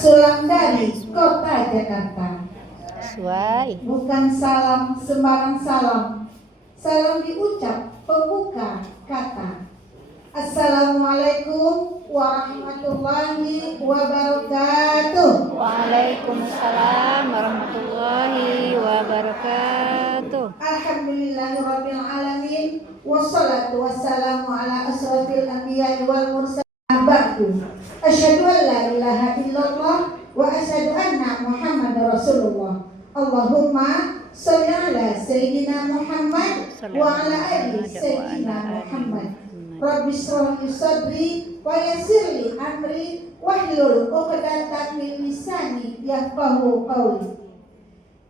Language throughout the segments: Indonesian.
Sulandari, Kota Jakarta. Sesuai. Bukan salam sembarang salam. Salam diucap pembuka kata. Assalamualaikum warahmatullahi wabarakatuh. Waalaikumsalam warahmatullahi wabarakatuh. Alhamdulillahirabbil alamin wassalatu wassalamu ala asrofil anbiya'i wal mursalin. Ba'du. Asyhadu an la ilaha illallah wa asyhadu anna Muhammadar Rasulullah. Allahumma sholli ala sayyidina Muhammad wa ala ali sayyidina Muhammad. Rabbi shrah li sadri wa yassir li amri wahlul 'uqdatam min lisani yafqahu qawli.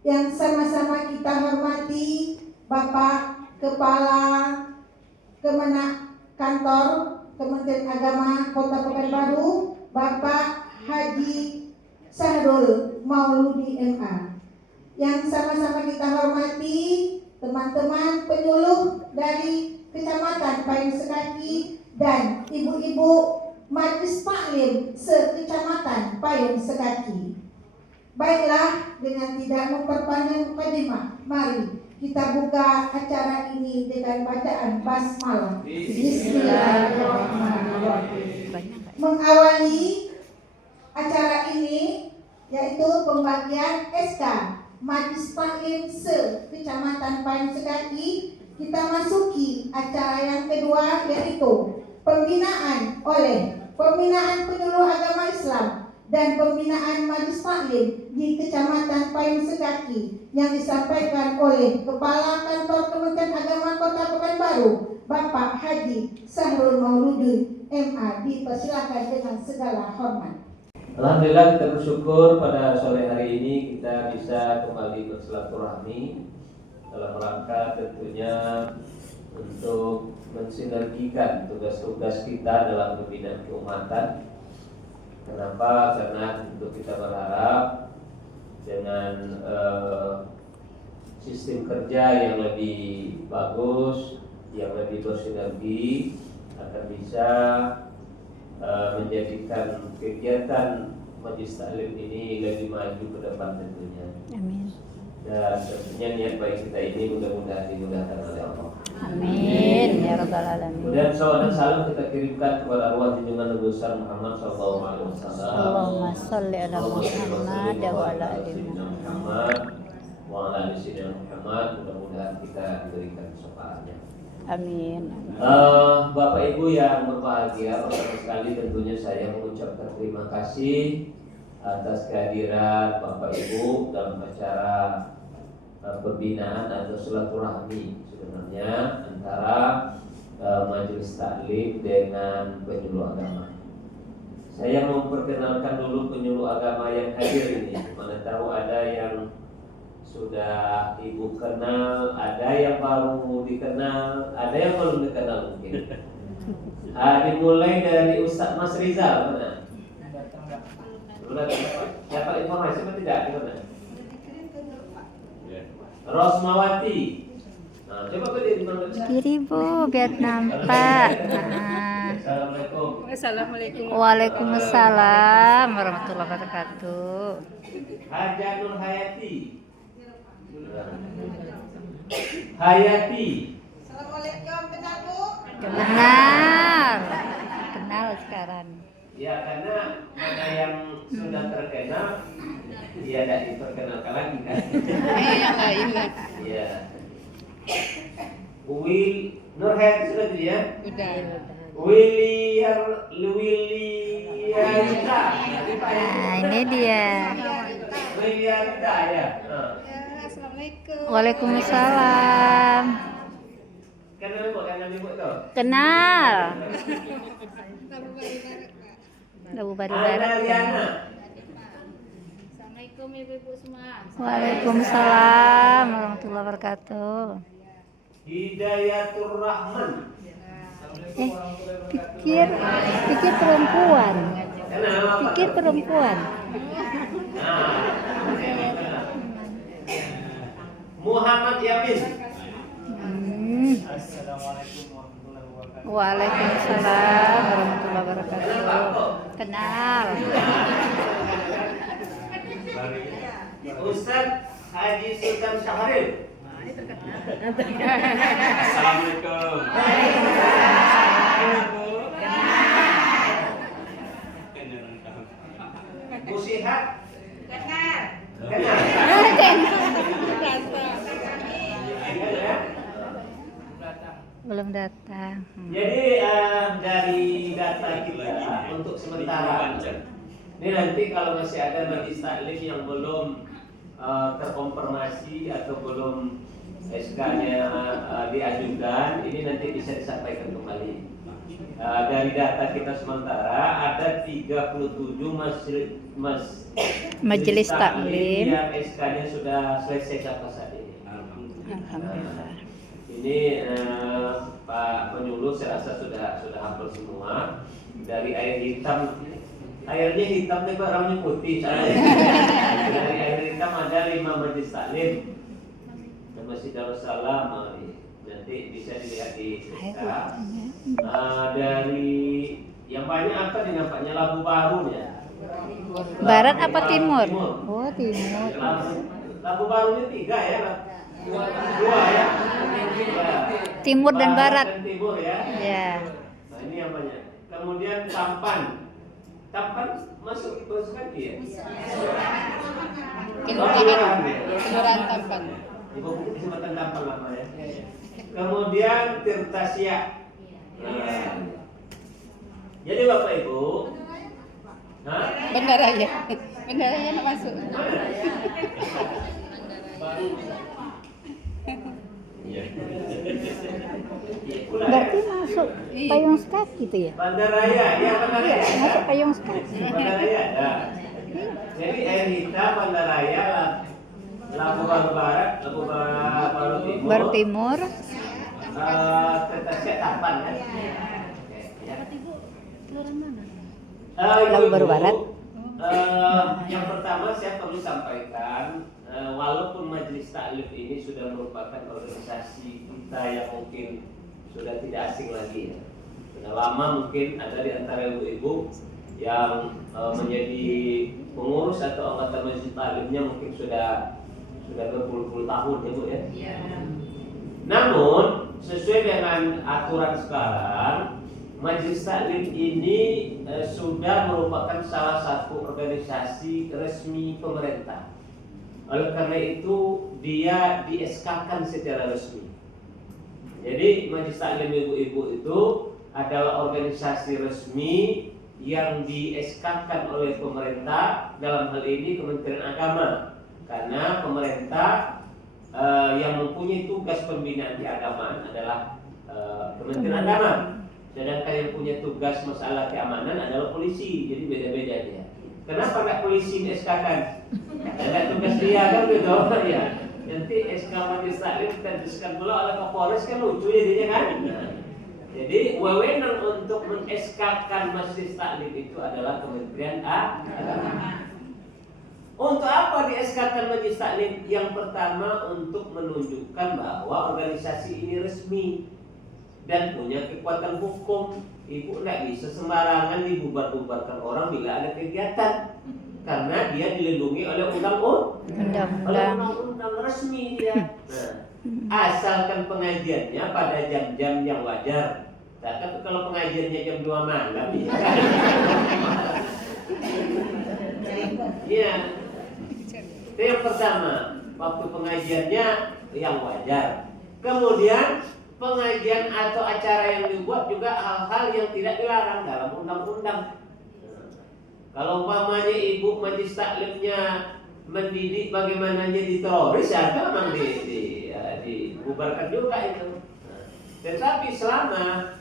Yang sama-sama kita hormati Bapak Kepala Kantor Kementerian Agama Kota Pekanbaru, Bapak Haji Sahrul Mauludi MA. Yang sama-sama kita hormati teman-teman penyuluh dari Kecamatan Payung Sekaki dan ibu-ibu Majelis Taklim se-Kecamatan Payung Sekaki. Baiklah, dengan tidak memperpanjang mukadimah, mari kita buka acara ini dengan bacaan basmalah. Bismillahirrahmanirrahim. Mengawali acara ini yaitu pembagian SK Majelis Taklim se-Kecamatan Payung Sekaki. Kita masuki acara yang kedua, yaitu pembinaan penyuluh agama Islam dan pembinaan Majelis Taklim di Kecamatan Payung Sekaki yang disampaikan oleh Kepala Kantor Kementerian Agama Kota Pekanbaru, Bapak Haji Sahrul Mauludi MA. Dipersilakan dengan segala hormat. Alhamdulillah, kita bersyukur pada sore hari ini kita bisa kembali bersilaturahmi dalam rangka tentunya untuk mensinergikan tugas-tugas kita dalam pembinaan keumatan. Kenapa? Karena tentu kita berharap dengan sistem kerja yang lebih bagus, yang lebih bersinergi, akan bisa menjadikan kegiatan Majelis Taklim ini lebih maju ke depan tentunya. Amin. Dan tentunya niat baik kita ini mudah-mudahan dimudahkan oleh Allah. Amin ya rabbal alamin. Kemudian salawat dan salam kita kirimkan kepada arwah junjungan Nabi besar Muhammad sallallahu alaihi wasallam. Allahumma sholli ala Muhammad wa ala ali Muhammad wa ala ali sayyidina Muhammad. Mudah-mudahan kita diberikan syafaatnya. Amin. Bapak Ibu yang berbahagia, pertama sekali tentunya saya mengucapkan terima kasih atas kehadiran Bapak Ibu dalam acara pembinaan atau silaturahmi sebenarnya antara Majelis Taklim dengan penyuluh agama. Saya mau memperkenalkan dulu penyuluh agama yang hadir ini. Mana tahu ada yang sudah Ibu kenal, ada yang baru dikenal, ada yang belum dikenal mungkin. Dimulai dari Ustaz Mas Rizal, mana? Dapat informasi apa tidak? Gimana? Rosmawati. Nah, coba berdiri di mana? Kiri Bu, biar nampak. Assalamualaikum. Assalamualaikum. Waalaikumsalam warahmatullahi wabarakatuh. Haja Nur Hayati. Hayati. Assalamualaikum, benar Bu? Kenal. Kenal sekarang. Ya, karena ada yang sudah terkenal, dia tidak diperkenalkan lagi kan? Yang lain lah. Iya. Will Nurhead sudah tadi ya? Udah. Williarita. Nah, ini dia. Williarita ya. Assalamualaikum. Waalaikumsalam. Kenal ibu tuh. Kenal. Labu Baru Barat. Liana. Assalamualaikum ibu-ibu semua. Waalaikumsalam warahmatullahi wabarakatuh. Hidayatur Rahman. Pikir perempuan. Kenal? Pikir perempuan. Muhammad Yamin. Waalaikumsalam warahmatullahi wabarakatuh. Kenal. Ustaz Haji Sultan Syahril. Assalamualaikum. Bu Sihat. Benar. Kenal. Ya. Belum datang. Jadi dari data kita untuk sementara ini nanti kalau masih ada majlis taklim yang belum terkonfirmasi atau belum SK-nya diajukan, ini nanti bisa disampaikan kembali. Dari data kita sementara ada 37 Majelis taklim. yang SK-nya sudah selesai sampai saat ini. Alhamdulillah. Ini Pak penyuluh saya rasa sudah hafal semua. Dari air hitam, airnya hitam nih Pak, orangnya putih. Dari air hitam ada 5 majelis taklim. Masjid Darussalam nanti bisa dilihat di SK. Dari yang banyak apa nih nampaknya Labu Baru ya. Barat apa timur? Timur. Oh, timur. Labu Barunya 3 ya. 2 ya. Timur dan barat. Dan timur ya. Ya. Nah, ini yang banyak. Kemudian Tampan. Tampan masuk lagi ya? Kelurahan Tampan. Ibu Kecamatan Tampan lama ya. Kemudian Tirtasya. Nah. Jadi Bapak Ibu, Bendaranya. Bendaranya nak masuk. Berarti masuk payung sekat gitu ya? Bandaraya, ya Bandaraya. Masuk payung sekat. Bandaraya ada. Jadi air hitam Bandaraya lah. Labu Baru Barat, Labu Baru Timur. Baru timur. Tirtasya Tampan kan? Labu Baru Barat. Yang pertama saya perlu sampaikan, walaupun majelis taklim ini sudah merupakan organisasi kita yang mungkin sudah tidak asing lagi ya. Sudah lama mungkin ada di antara ibu-ibu yang menjadi pengurus atau anggota majelis taklimnya mungkin sudah berpuluh-puluh tahun ya Bu ya. Namun sesuai dengan aturan sekarang, majelis taklim ini sudah merupakan salah satu organisasi resmi pemerintah. Oleh karena itu dia di-SK-kan secara resmi. Jadi majelis taklim ibu-ibu itu adalah organisasi resmi yang di-SK-kan oleh pemerintah, dalam hal ini Kementerian Agama. Karena pemerintah yang mempunyai tugas pembinaan keagamaan adalah Kementerian Agama. Sedangkan yang punya tugas masalah keamanan adalah polisi. Jadi beda-beda dia. Kenapa nggak polisi di-SK-kan? Ada tugas dia kan gitu ya. Nanti SK majelis taklim diteruskan pula oleh Kapolres kan lucu jadinya kan. Jadi wewenang untuk men-SK-kan majelis taklim itu adalah Kementerian Agama. Untuk apa di-SK-kan majelis taklim? Yang pertama untuk menunjukkan bahwa organisasi ini resmi dan punya kekuatan hukum. Ibu tidak bisa sembarangan dibubar-bubarkan orang bila ada kegiatan, karena dia dilindungi oleh undang-undang resmi dia. Nah, asalkan pengajiannya pada jam-jam yang wajar. Tapi kalau pengajiannya jam 2 malam ya. Iya. Itu yang pertama, waktu pengajiannya yang wajar. Kemudian pengajian atau acara yang dibuat juga hal-hal yang tidak dilarang dalam undang-undang. Kalau umpamanya ibu majelis taklimnya mendidik bagaimana jadi teroris, ya memang dibubarkan juga itu. Tetapi selama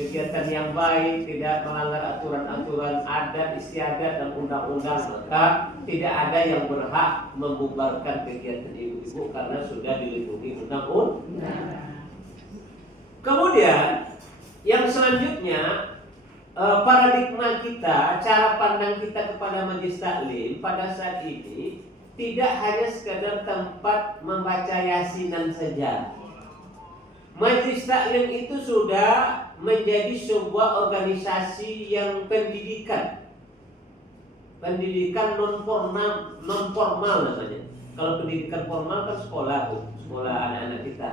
kegiatan yang baik, tidak melanggar aturan-aturan adat istiadat dan undang-undang, maka tidak ada yang berhak membubarkan kegiatan ibu-ibu karena sudah dilindungi undang-undang. Kemudian yang selanjutnya, paradigma kita, cara pandang kita kepada majelis taklim pada saat ini tidak hanya sekadar tempat membaca yasinan saja. Majelis taklim itu sudah menjadi sebuah organisasi yang pendidikan, pendidikan non formal namanya. Kalau pendidikan formal kan sekolah, Bu. Sekolah anak-anak kita.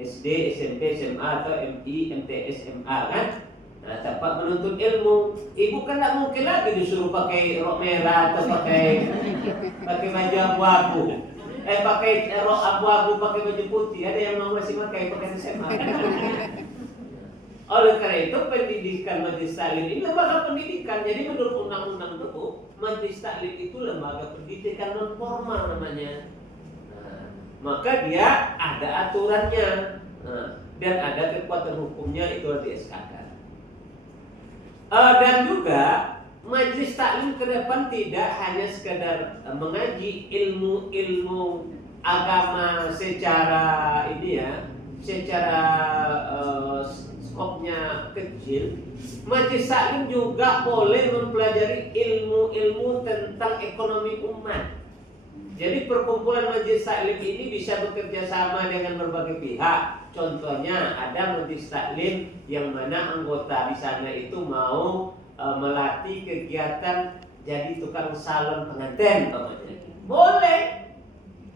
SD, SMP, SMA atau MI, MTS, MA kan? Nah, tempat menuntut ilmu. Ibu kan tidak mungkin lagi disuruh pakai rok merah atau pakai baju abu-abu. Pakai rok abu-abu, pakai baju putih. Ada yang mau masih pakai SMA. Oleh karena itu pendidikan Majelis Taklim ini lembaga pendidikan. Jadi menurut undang-undang itu Majelis Taklim itu lembaga pendidikan non formal namanya. Nah, maka dia ada aturannya. Nah, dan ada kekuatan hukumnya itu di SKK. Dan juga Majelis Taklim ke depan tidak hanya sekedar mengaji ilmu-ilmu agama secara ini ya, secara skopnya kecil. Majelis Taklim juga boleh mempelajari ilmu-ilmu tentang ekonomi umat. Jadi perkumpulan Majelis Taklim ini bisa bekerja sama dengan berbagai pihak. Contohnya ada Majelis Taklim yang mana anggota di sana itu mau melatih kegiatan jadi tukang salon pengantin umpamanya. Boleh.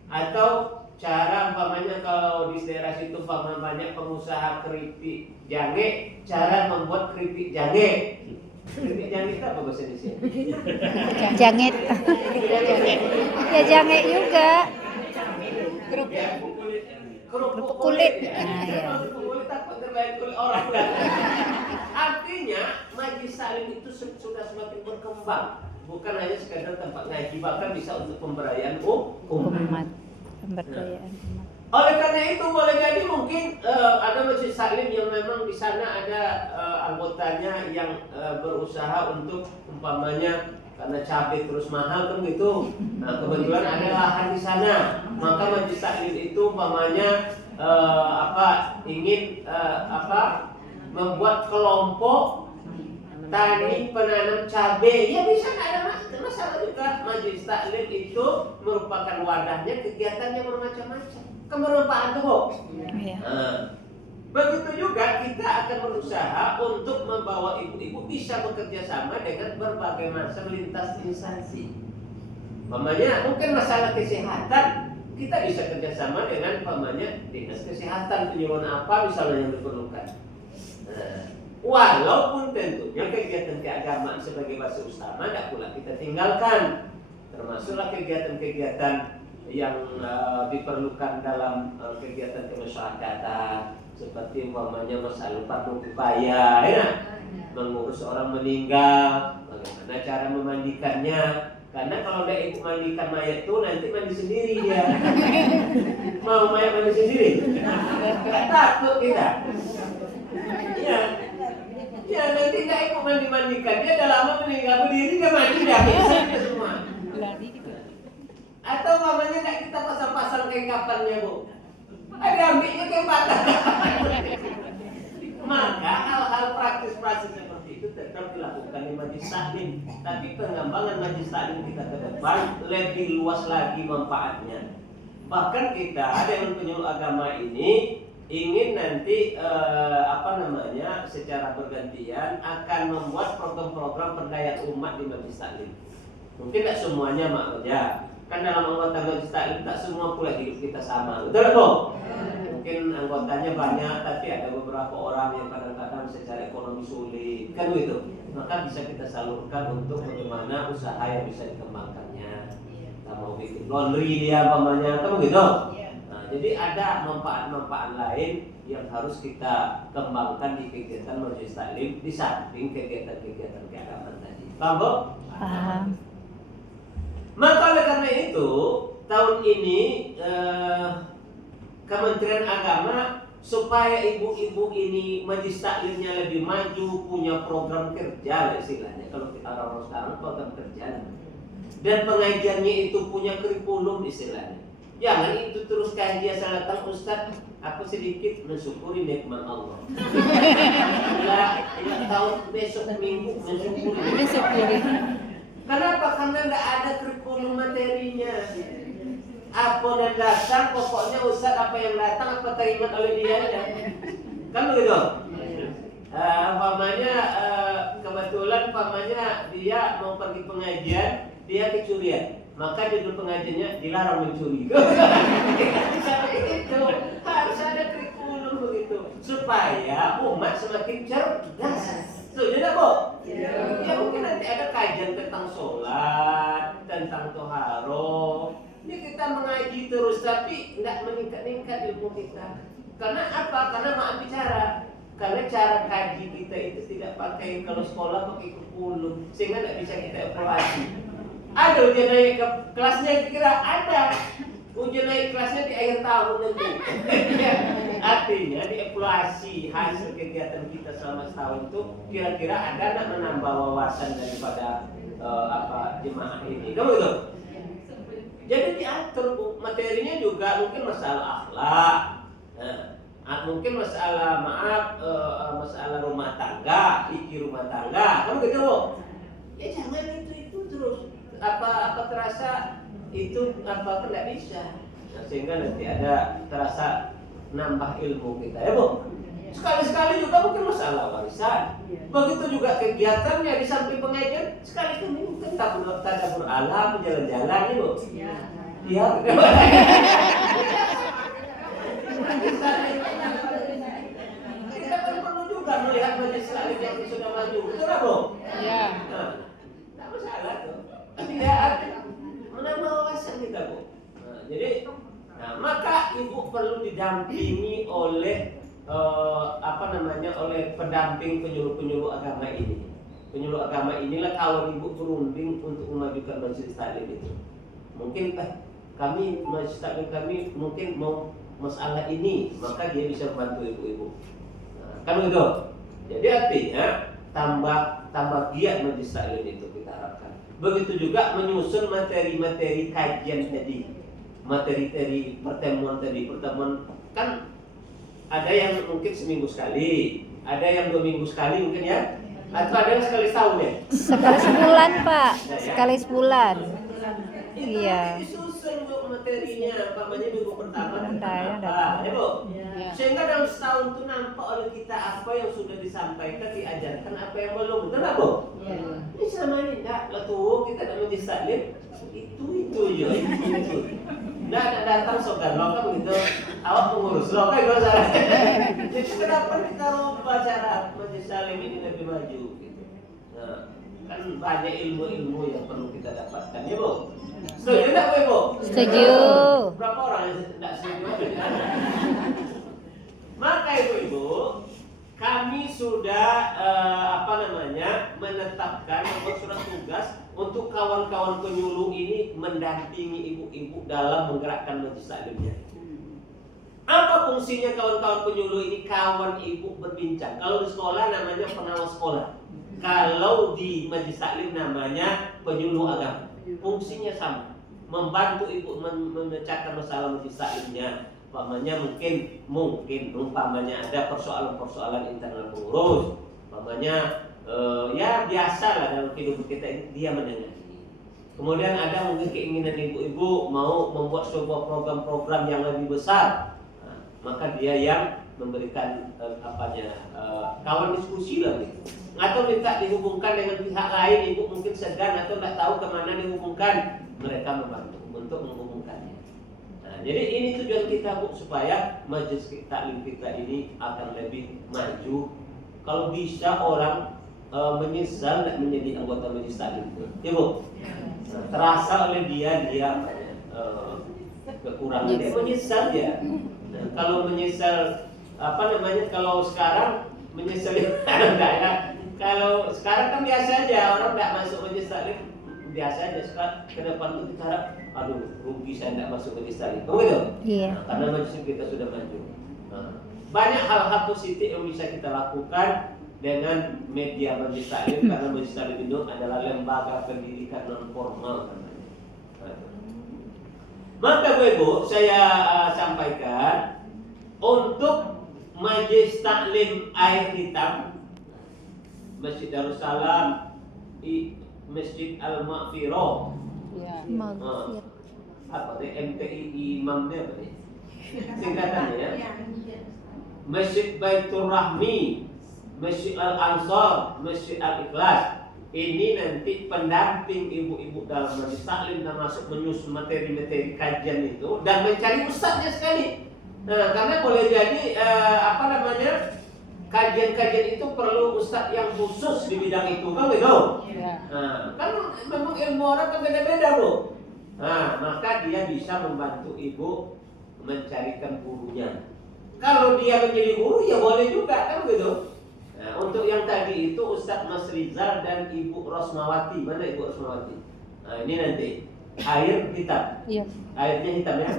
Atau cara umpamanya kalau di daerah situ umpamanya banyak pengusaha keripik jange, cara membuat keripik jange. Keripik jange itu apa bahasa Indonesia? Jangit. Ya jangit juga. Kerupuk Kulit. Ya. Nah, ya. Kerupuk kulit takut terbaik kulit orang. Artinya Majelis Taklim itu sudah semakin berkembang. Bukan hanya sekadar tempat ngaji, bahkan bisa untuk pemberdayaan Umat. Pemberdayaan umat. Oleh karena itu boleh jadi mungkin ada Majelis Taklim yang memang di sana ada anggotanya yang berusaha untuk umpamanya karena cabai terus mahal kan gitu. Nah, kebetulan ada lahan di sana, maka Majelis Taklim itu umpamanya ingin membuat kelompok tani penanam cabai. Ya bisa, nggak ada masalah juga. Majelis Taklim itu merupakan wadahnya kegiatan yang bermacam-macam. Kebermanfaatan tuh, Bu. Iya. Nah, begitu juga kita akan berusaha untuk membawa ibu-ibu bisa bekerja sama dengan berbagai macam lintas instansi. Umpamanya mungkin masalah kesehatan kita bisa kerjasama dengan umpamanya dinas kesehatan, penyuluhan apa misalnya yang diperlukan. Nah, walaupun tentunya kegiatan keagamaan sebagai basa utama tidak pula kita tinggalkan, termasuklah kegiatan-kegiatan yang diperlukan dalam kegiatan kemasyarakatan seperti umpamanya masalah fardu kifayah, ya, mengurus orang meninggal, bagaimana cara memandikannya. Karena kalau ada ibu mandikan mayat itu nanti mandi sendiri dia. Mau mayat mandi sendiri? Nggak takut kita. Ya nanti nggak ibu mandikan dia udah lama meninggal berdiri dia mandi dia bisa semua. Atau mamanya nggak kita pasang-pasang kain kapannya, Bu? Ada ambilnya kain patah. Maka hal-hal praktis-praktis seperti itu tetap dilakukan di Majelis Taklim. Tapi pengembangan Majelis Taklim kita ke depan lebih luas lagi manfaatnya. Bahkan kita Dewan Penyuluh Agama ini ingin nanti secara bergantian akan membuat program-program pemberdayaan umat di Majelis Taklim. Mungkin tidak semuanya maknanya. Kan dalam anggota Majelis Taklim tak semua pula hidup kita sama, betul Bu? Mungkin anggotanya banyak, tapi ada beberapa orang yang kadang-kadang secara ekonomi sulit, kan begitu. Maka bisa kita salurkan untuk bagaimana usaha yang bisa dikembangkannya. Kita mau bikin laundry dia, pamannya, kan begitu. Nah, jadi ada manfaat-manfaat lain yang harus kita kembangkan di kegiatan Majelis Taklim di samping kegiatan-kegiatan keagamaan tadi. Paham Bu? Paham. Maka oleh karena itu tahun ini Kementerian Agama supaya ibu-ibu ini Majelis Taklimnya lebih maju, punya program kerja istilahnya. Kalau kita orang sekarang program kerja dan pengajiannya itu punya kurikulum istilahnya. Jangan itu terus kajian asal datang Ustaz, aku sedikit mensyukuri nikmat Allah. Ya tahun besok minggu mensyukuri. Kenapa? Karena tidak ada kurikulum materinya. Apa yang datang, pokoknya Ustaz apa yang datang apa terima oleh dia aja. Kan begitu? Umpamanya kebetulan umpamanya dia mau pergi pengajian, dia kecurian, maka di dulu pengajiannya dilarang mencuri. Itu harus ada kurikulum begitu supaya umat semakin cerdas. Setuju tidak, Bu? Ya mungkin nanti ada kajian tentang sholat, tentang toharo. Ini kita mengaji terus tapi tidak meningkat ilmu kita. Karena apa? Karena maaf bicara. Karena cara kaji kita itu tidak pakai, kalau sekolah pakai kurikulum, sehingga tidak bisa kita evaluasi. Ada ujian naik ke kelasnya, kira ada ujian naik kelasnya di akhir tahun nanti. Artinya dievaluasi hasil kegiatan kita selama setahun itu kira-kira ada nggak menambah wawasan daripada jemaah ini, kamu gitu. Jadi diatur, Bu. Materinya juga mungkin masalah akhlak. Mungkin masalah masalah rumah tangga, fikih rumah tangga, kamu gitu, Bu. Ya jangan itu terus. Apa terasa itu tidak bisa. Nah, sehingga nanti ada terasa nambah ilmu kita, ya, Bu. Sekali-sekali juga mungkin masalah warisan. Begitu juga kegiatannya di samping pengajian, sekali-kali mungkin tadabur alam, jalan-jalan, ya, Bu. Iya. Kita perlu juga melihat majelis taklim yang sudah maju, betul nggak, Bu? Iya. Nah, tak masalah tuh. Tidak menambah wawasan kita, Bu. Jadi, maka ibu perlu didampingi oleh oleh pendamping penyuluh agama ini. Penyuluh agama inilah kawan ibu berunding untuk memajukan majelis taklim itu. Mungkin kami majelis taklim kami mungkin mau masalah ini, maka dia bisa membantu ibu-ibu. Kan begitu. Jadi artinya tambah giat majelis taklim itu kita harapkan. Begitu juga menyusun materi-materi kajian tadi, materi pertemuan kan ada yang mungkin seminggu sekali, ada yang 2 minggu sekali mungkin ya, atau ada yang sekali setahun ya. Sekali sebulan, Pak. Sekali sebulan. Itu Iya. disusun, Bu, materinya, minggu pertama tentang Ada. apa, ya, Bu? Ya. Sehingga dalam setahun itu nampak oleh kita apa yang sudah disampaikan, diajarkan, apa yang belum, betul nggak, Bu? Ini selama ini enggak, tuh kita ada majelis taklim itu ya, itu. Nggak ada datang sokan lo kan begitu, awak pengurus lo kan gak salah. Jadi kenapa kita rubah cara majelis taklim ini lebih maju gitu? Nah, kan banyak ilmu-ilmu yang perlu kita dapatkan, ya, Bu? Setuju enggak, Bu, Ibu? Setuju. Berapa orang yang tidak setuju? Maka ibu-ibu, kami sudah menetapkan membuat surat tugas untuk kawan-kawan penyuluh ini mendampingi ibu-ibu dalam menggerakkan majelis taklimnya. Apa fungsinya kawan-kawan penyuluh ini? Kawan ibu berbincang. Kalau di sekolah namanya pengawas sekolah. Kalau di majelis taklim namanya penyuluh agama. Fungsinya sama, membantu ibu memecahkan masalah majelis taklimnya. Umpamanya ada persoalan-persoalan internal pengurus, ya biasa lah dalam kehidupan kita ini, dia mendengar. Kemudian ada mungkin keinginan ibu-ibu mau membuat sebuah program-program yang lebih besar, maka dia yang memberikan kawan diskusi lah gitu. Atau minta dihubungkan dengan pihak lain, ibu mungkin segan atau nggak tahu kemana dihubungkan, mereka membantu untuk menghubungkannya. Nah, jadi ini tujuan kita, Bu, supaya majelis taklim kita ini akan lebih maju. Kalau bisa orang menyesal tidak menjadi anggota majelis taklim, ya, Bu. Nah, terasa oleh dia kekurangan, dia menyesal dia. Nah, kalau menyesal kalau sekarang menyesal enggak ya. Kalau sekarang kan biasa aja, orang enggak masuk majelis taklim biasa aja. Sekarang ke depan tuh kita harap, aduh rugi saya enggak masuk majelis taklim. Begitu? Iya. Nah, karena majelis kita sudah maju. Nah, banyak hal-hal positif yang bisa kita lakukan dengan media majelis taklim, karena majelis taklim itu adalah lembaga pendidikan non formal namanya. Nah, maka Bu, saya sampaikan untuk majelis taklim Air Hitam, Masjid Darussalam, Masjid Al-Maghfirah, Ya. Maghfir. apa nih MTI imamnya apa nih singkatannya ya, Masjid Baitur Rahmi, Masjid Al-Ansar, Masjid Al-Ikhlas, ini nanti pendamping ibu-ibu dalam majelis taklim termasuk menyusun materi-materi kajian itu dan mencari ustadznya sekali. Nah, karena boleh jadi kajian-kajian itu perlu ustadz yang khusus di bidang itu, kan begitu? Ya. Nah, kan memang ilmu orang kan beda-beda loh. Nah, maka dia bisa membantu ibu mencarikan gurunya. Kalau dia menjadi guru ya boleh juga, kan begitu? Nah, untuk yang tadi itu Ustadz Mas Rizal dan Ibu Rosmawati. Mana Ibu Rosmawati? Nah, ini nanti air hitam. Iya. Airnya hitam ya.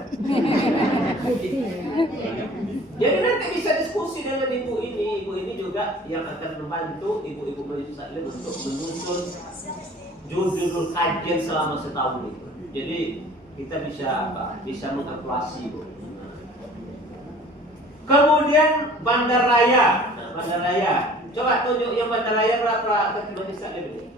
Jadi nanti bisa diskusi dengan ibu ini. Ibu ini juga yang akan membantu ibu-ibu majelis taklim untuk menyusun judul kajian selama setahun itu. Jadi kita bisa mengevaluasi Bu. Kemudian Bandaraya. Nah, Bandaraya. Coba tunjuk yang Bandaraya berapa majelis taklim ini?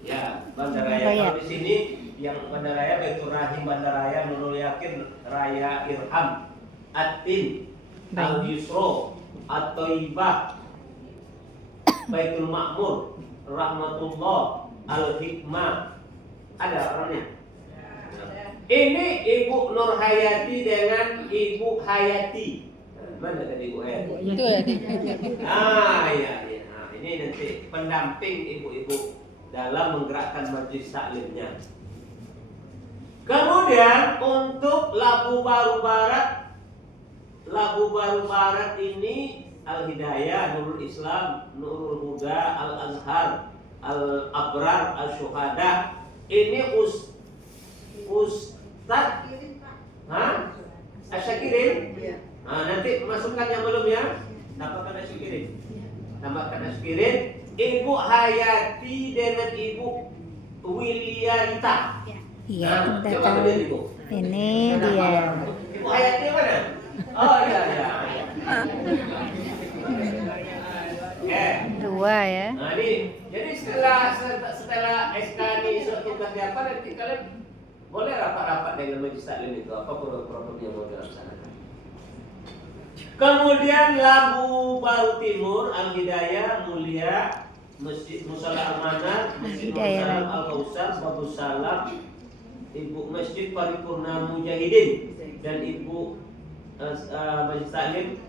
Ya, Bandaraya. Kalau di sini yang Bandaraya Baitur Rahim Bandaraya Nurul Yakin Raya Irham Atin Al-Yusro At-Toibah Baitul Ma'mur Rahmatullah Al-Hikmah. Ada orangnya? Ini Ibu Nur Hayati dengan Ibu Hayati. Mana tadi Ibu Hayati? Itu ya. Iya. Nah, ini nanti pendamping ibu-ibu dalam menggerakkan majelis taklimnya. Kemudian untuk Labu Baru Barat ini Al-Hidayah, Nurul Islam, Nurul Huda, Al-Azhar, Al-Abrar, Al-Syuhada. Ini Ustaz Asyakirin. Nah, nanti masukkan yang belum ya. Tambahkan Asyakirin. Ibu Hayati dengan Ibu Wiliarita. Iya, Nah, udah coba tahu. lihat Ibu. Ini dia. Ibu Hayati mana? Oh iya. Dua ya. Nah, ini jadi setelah SK ini surat tugas di apa nanti kalian boleh rapat-rapat dengan majelis taklim itu apa program yang mau dilaksanakan. Kemudian Labu Baru Timur Al-Hidayah Mulia Masjid Musala Al-Manar Masjid Musala Al-Kausar Babu Salam Ibu Masjid Paripurna Mujahidin dan Ibu Majelis Taklim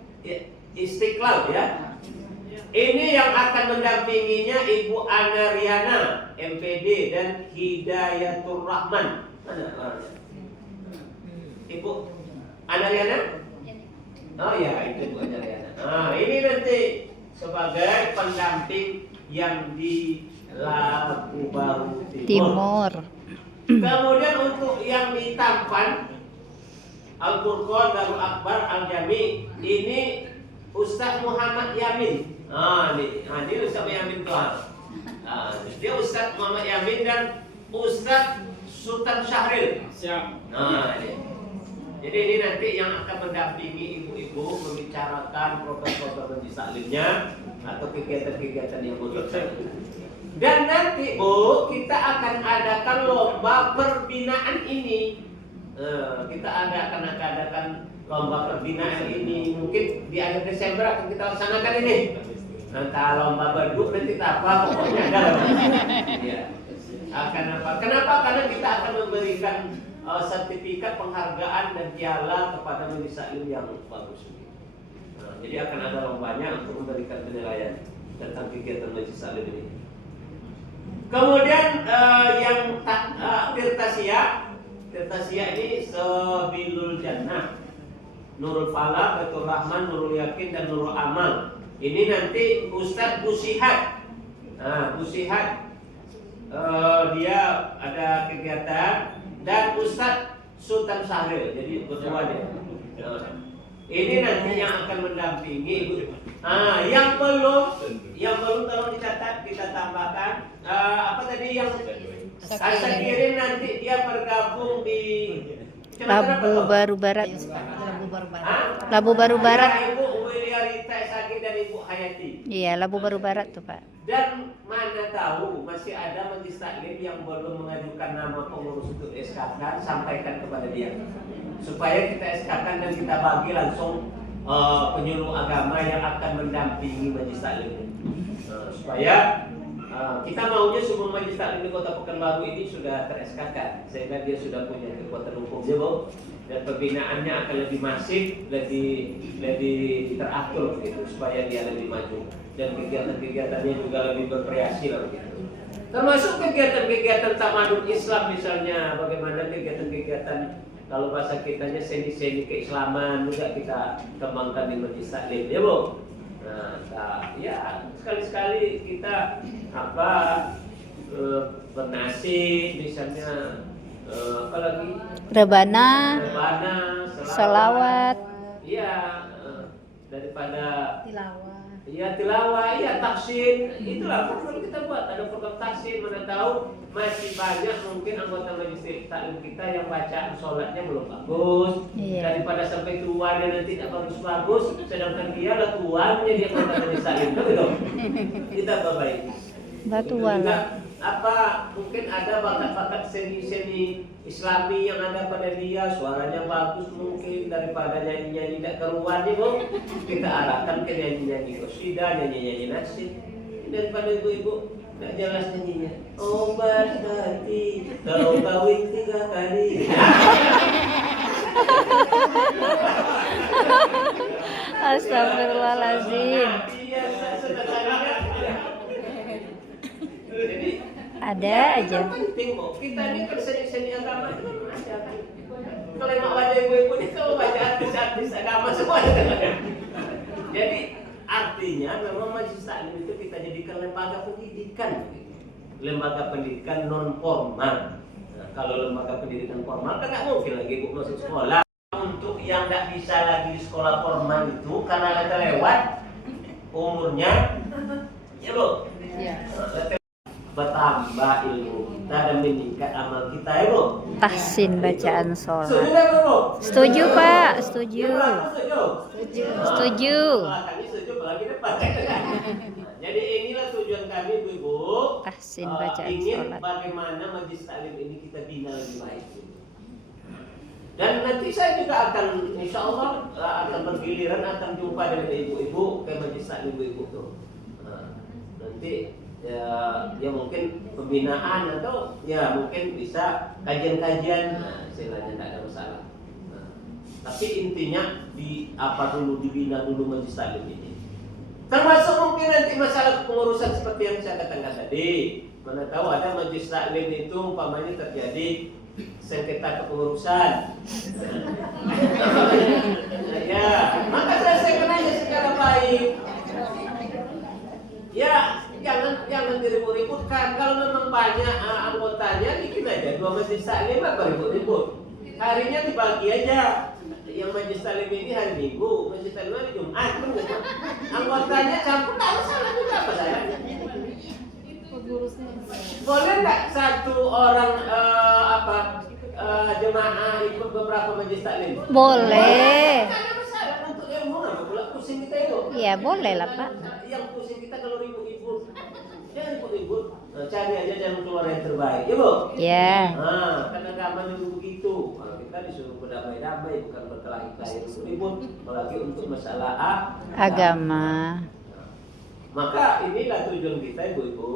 Istiqlal ya. Ini yang akan mendampinginya Ibu Anariana MPD dan Hidayatur Rahman. Mana orangnya? Ibu Anariana? Oh ya, itu Bu Anariana. Nah, ini nanti sebagai pendamping yang di Labu Baru Timur. Kemudian untuk yang di Tampan Al-Furqan Darul Akbar Al-Jami ini Ustaz Muhammad Yamin. Ini Ustaz Yamin tuh. Dia Ustaz Muhammad Yamin dan Ustaz Sultan Syahril. Siap. Jadi ini nanti yang akan mendampingi ibu-ibu membicarakan program-program majelis taklimnya atau kegiatan-kegiatan yang mau dilaksanakan. Dan nanti Bu, kita akan adakan lomba perbinaan ini. Kita akan adakan lomba perbinaan ini mungkin di akhir Desember akan kita laksanakan ini. Nanti lomba beduk nanti apa pokoknya ada. Ya. Akan apa? Kenapa? Karena kita akan memberikan sertifikat penghargaan dan piala kepada majelis taklim yang bagus. Jadi akan ada lombanya untuk memberikan penilaian tentang kegiatan majelis taklim ini. Kemudian yang Tirtasiyah ini Sabilul Jannah, Nurul Falah, Baitur Rahman, Nurul Yakin dan Nurul Amal. Ini nanti Ustadz Busihat. Busihat dia ada kegiatan dan Ustadz Sultan Syahril. Jadi berdua dia. Ini nanti yang akan mendampingi Ibu. Yang belum tolong dicatat, kita tambahkan apa tadi yang Sakirin nanti dia bergabung di Labu Baru Barat. Labu Baru Barat. Ibu Wiliarita Saki dan Ibu Hayati. Iya, Labu Baru Barat tuh Pak. Dan mana tahu masih ada majelis taklim yang belum mengajukan nama pengurus untuk SK-kan, sampaikan kepada dia supaya kita SK-kan dan kita bagi langsung penyuluh agama yang akan mendampingi majelis taklim supaya kita maunya semua majelis taklim di Kota Pekanbaru ini sudah ter-SK-kan, sehingga dia sudah punya kekuatan hukumnya, Bu, dan pembinaannya akan lebih masif, lebih teratur gitu, supaya dia lebih maju dan kegiatan-kegiatannya juga lebih bervariasi lah gitu. Termasuk kegiatan-kegiatan tamadun Islam misalnya, bagaimana kegiatan-kegiatan kalau bahasa kitanya seni-seni keislaman juga kita kembangkan di majelis taklim, ya Bu. Nah, ya sekali-sekali kita bernasib misalnya, apalagi Rebana, rebana, selawat, iya, daripada Tilawah. iya tilawah, iya taksin, itulah program kita buat. Ada program taksin, mana tahu masih banyak mungkin anggota majelis taklim kita yang bacaan sholatnya belum bagus. Iya. Daripada sampai tuannya nanti tidak bagus-bagus, sedangkan dia lah tuannya dia anggota majelis taklim, betul? Kita perbaiki. batu Itu juga, wala. mungkin ada bakat-bakat seni-seni Islami yang ada pada dia, suaranya bagus mungkin, daripada nyanyi-nyanyi tidak keruan nih, Bu, kita arahkan ke nyanyi-nyanyi qasidah, nyanyi-nyanyi nasyid. Daripada ibu-ibu tidak jelas nyanyinya, obat hati kalau kawin 3 kali. Astagfirullahaladzim. Iya, sebenarnya. Jadi Ada aja. yang penting, Bu, kita ini kan seni-seni agama itu kan ada kan. Kalau emak baca ibu-ibu ini kalau baca artis-artis agama semua ada kan. Jadi artinya memang majelis taklim itu kita jadikan lembaga pendidikan, lembaga pendidikan non formal. Nah, kalau lembaga pendidikan formal kan nggak mungkin lagi Bu masuk sekolah. Untuk yang nggak bisa lagi di sekolah formal itu karena kita lewat umurnya, ya Bu. Iya. Bertambah ilmu kita dan meningkat amal kita, ya Bu. Tahsin bacaan sholat. Setuju nggak, Bu? Setuju Pak, setuju. Ya, Bu, setuju. Setuju. Wah, kami setuju apalagi depan. Jadi inilah tujuan kami, Bu. Tahsin bacaan Ingin sholat. bagaimana majelis taklim ini kita bina lebih baik. Dan nanti saya juga akan, insya Allah akan bergiliran akan jumpa dengan ibu-ibu ke majelis taklim ibu-ibu tuh. Nanti ya mungkin pembinaan atau ya mungkin bisa kajian-kajian, istilahnya tidak ada masalah. Tapi intinya dibina dulu majelis taklim ini. Termasuk mungkin nanti masalah kepengurusan seperti yang saya katakan tadi. Mana tahu ada majelis taklim itu umpamanya terjadi sengketa kepengurusan. Ya, maka selesaikan aja secara baik. Ya, jangan diribut-ributkan. Kalau memang banyak anggotanya, bikin aja 2 majelis taklim, apa ribut-ribut. Harinya dibagi aja. Yang majelis taklim ini hari Minggu, majelis taklim hari Jumat, anggotanya campur, tak masalah juga, apa salahnya? Boleh nggak satu orang jemaah ikut beberapa majelis taklim? Boleh. Tidak ada masalah untuk ilmu, apa pula pusing kita itu? Ya boleh lah Pak. Yang pusing kita kalau ribut-ribut, jangan ribut-ribut. Cari aja jalan keluar yang terbaik, ya Bu? Ya. Kan agama dulu begitu. Kita disuruh berdamai-damai, bukan berkelahi-kelahi ribut-ribut, apalagi untuk masalah Agama. Maka inilah tujuan kita, ibu-ibu.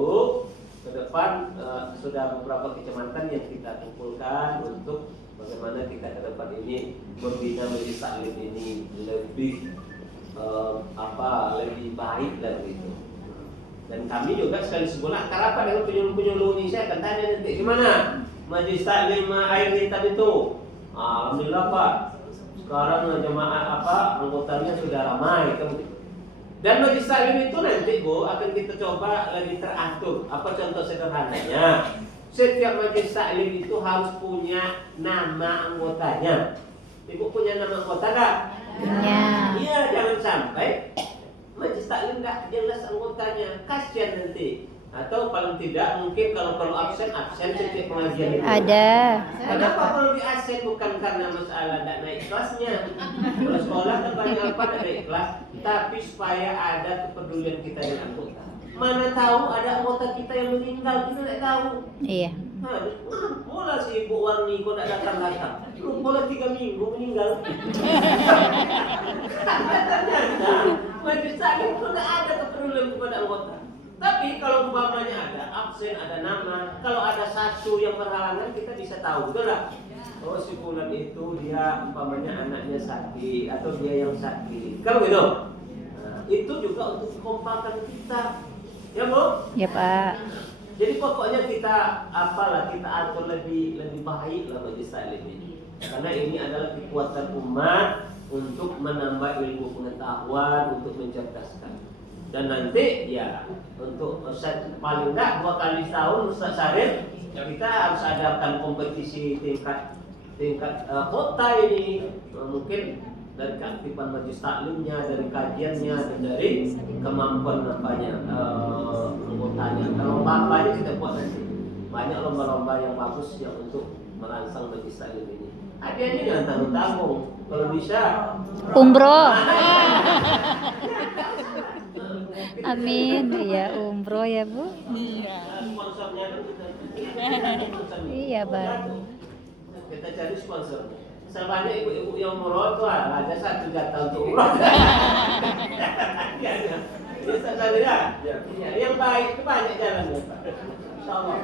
Ke depan sudah beberapa kecamatan yang kita kumpulkan untuk bagaimana kita ke depan ini membina majelis taklim ini lebih lebih baik dan begitu. Dan kami juga sekali sebulan akan rapat dengan penyuluh-penyuluh ini. Saya akan tanya nanti gimana majelis taklim air lintas itu. Alhamdulillah Pak, sekarang jemaah anggotanya sudah ramai kan begitu. Dan majelis taklim itu nanti Bu akan kita coba lebih teratur. Apa contoh sederhananya? Setiap majelis taklim itu harus punya nama anggotanya. Ibu punya nama anggota nggak? Punya. Iya, jangan sampai majelis taklim nggak jelas anggotanya, kasihan nanti. Atau paling tidak mungkin kalau perlu absen setiap pengajian itu. Ada. Kenapa perlu di absen? Bukan karena masalah tidak naik kelasnya. Kalau sekolah kan banyak apa tidak naik kelas, tapi supaya ada kepedulian kita dengan anggota. Mana tahu ada anggota kita yang meninggal, kita tidak tahu. Iya. Bola si Ibu Warni kok tidak datang-datang. Bola 3 minggu meninggal. Ternyata majelis taklim itu tidak ada kepedulian kepada anggota. Tapi kalau umpamanya ada absen, ada nama, kalau ada satu yang berhalangan kita bisa tahu, betul lah. Oh si fulan itu dia umpamanya anaknya sakit atau dia yang sakit, kalau gitu. Nah, itu juga untuk kekompakan kita, ya Bu? Ya Pak. Jadi pokoknya kita apalah kita atur lebih baik lah majelis taklim ini. Karena ini adalah kekuatan umat untuk menambah ilmu pengetahuan, untuk mencerdaskan. Dan nanti ya untuk paling enggak 2 kali setahun Ustaz Syarif kita harus adakan kompetisi tingkat kota ini, mungkin dari keaktifan majelis taklimnya, dari kajiannya, dan dari kemampuan anggotanya. Kalau lomba-lombanya kita buat nanti banyak lomba-lomba yang bagus yang untuk merangsang majelis taklim ini. Hadiahnya jangan tanggung-tanggung, kalau bisa Umroh. Amin. Ya umroh ya Bu. sponsornya kan Iya Pak. kita cari sponsor. Misalnya ibu-ibu yang umroh tuh ada 1 jatah untuk umroh. Bisa cari ya. Yang baik itu banyak jalannya Pak. Insyaallah.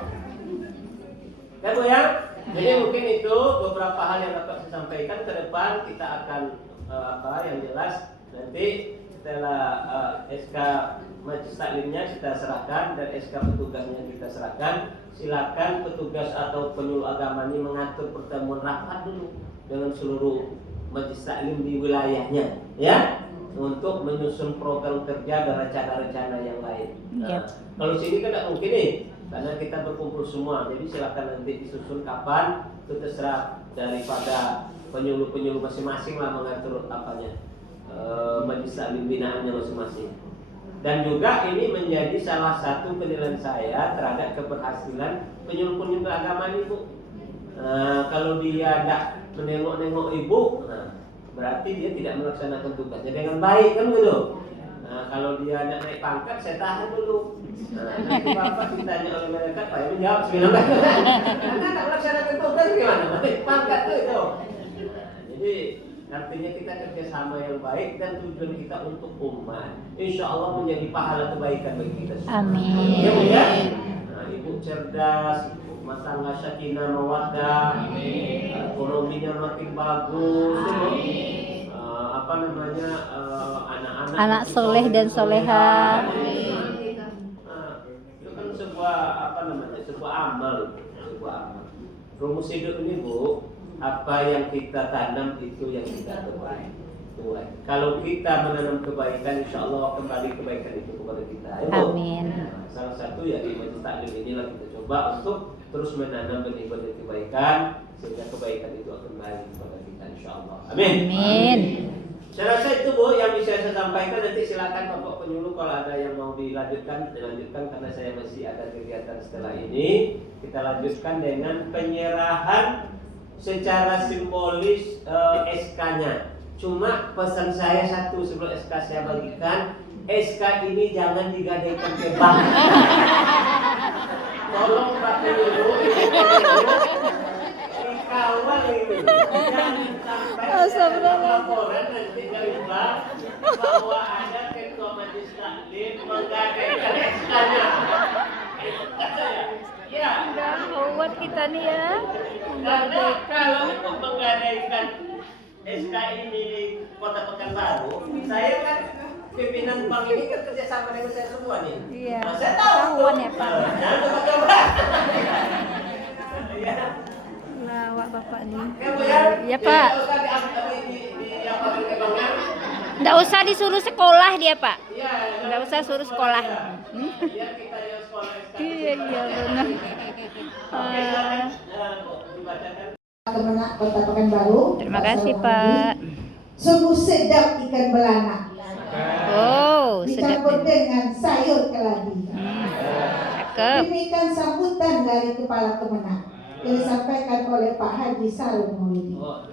Kan Bu ya? Jadi mungkin itu beberapa hal yang dapat saya sampaikan. Ke depan kita akan yang jelas nanti setelah SK majelis taklimnya kita serahkan dan SK petugasnya kita serahkan. Silakan petugas atau penyuluh agama ini mengatur pertemuan rapat dulu dengan seluruh majelis taklim di wilayahnya, ya, untuk menyusun program kerja dan rencana-rencana yang lain. Nah, kalau sini kan tidak mungkin nih, karena kita berkumpul semua. Jadi silakan nanti disusun kapan, itu terserah daripada penyuluh-penyuluh masing-masing lah mengatur apanya, majelis taklim binaannya masing-masing. Dan juga ini menjadi salah satu penilaian saya terhadap keberhasilan penyuluh-penyuluh agama ini Bu. Kalau dia tidak menengok-nengok ibu, berarti dia tidak melaksanakan tugasnya dengan baik, kan gitu. Kalau dia nak naik pangkat, saya tahan dulu. Nanti bapak ditanya oleh mereka, Pak Ibu jawab 19. Karena tak melaksanakan tugas gimana? Naik pangkat tuh itu. Jadi artinya kita kerjasama yang baik dan tujuan kita untuk umat. Insya Allah menjadi pahala kebaikan bagi kita semua. Amin. Ya Bu ya. Nah, ibu cerdas, rumah tangga sakinah mawaddah, ekonominya makin bagus. Anak-anak Anak soleh dan soleha. Itu kan sebuah sebuah amal, rumus hidup ini Bu. Apa yang kita tanam itu yang kita tuai. Kalau kita menanam kebaikan, insya Allah kembali kebaikan itu kepada kita. Amin. Salah satu ya di majelis taklim inilah kita coba untuk terus menanam benih-benih kebaikan sehingga kebaikan itu akan kembali kepada kita, insya Allah. Amin. Amin. Saya rasa itu Bu yang bisa saya sampaikan. Nanti silakan Bapak penyuluh kalau ada yang mau dilanjutkan karena saya masih ada kegiatan setelah ini. Kita lanjutkan dengan penyerahan secara simbolis SK-nya. Cuma pesan saya satu sebelum SK saya bagikan, SK ini jangan digadaikan ke bank. Tolong Pak Penyuluh dikawal itu. Jangan sampai laporan nanti dari bank bahwa ada ketua majelis taklim menggadaikan SK-nya. Ya. Buat kita nih ya. Karena kalau untuk menggadaikan SK ini di Kota Pekanbaru, saya kan pimpinan bank ini kan kerjasama dengan saya semua nih. Iya. Nah, saya tahu Tahuan ya Pak. Jangan coba-coba. Ya. Lawak Bapak nih. Ya Bu ya. Iya Pak. Nggak usah disuruh sekolah dia Pak. Iya. Nggak usah suruh sekolah. Iya kita yang sekolah SK. Iya benar. Dibacakan. Kemenak Kota Pekanbaru. Terima kasih Pak. Sungguh sedap ikan belanak. Oh, sedap. Dicampur dengan sayur keladi. Cakep. Demikian sambutan dari Kepala Kemenak yang disampaikan oleh Pak Haji Sarung Maulidi. Oh.